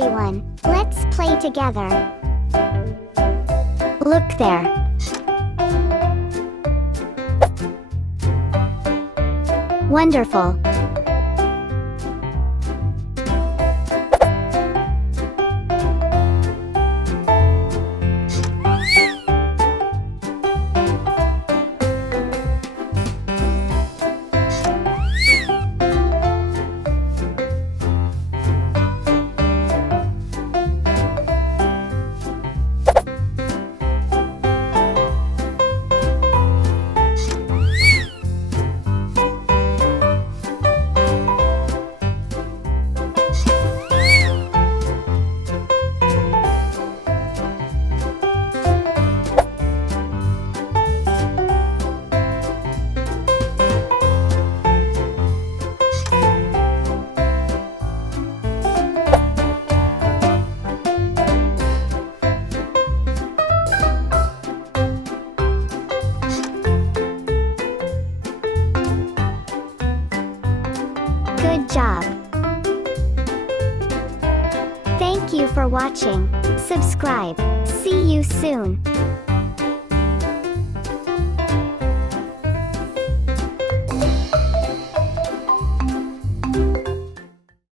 everyone. Let's play together. Look there. Wonderful. Good job. Thank you for watching. Subscribe. See you soon.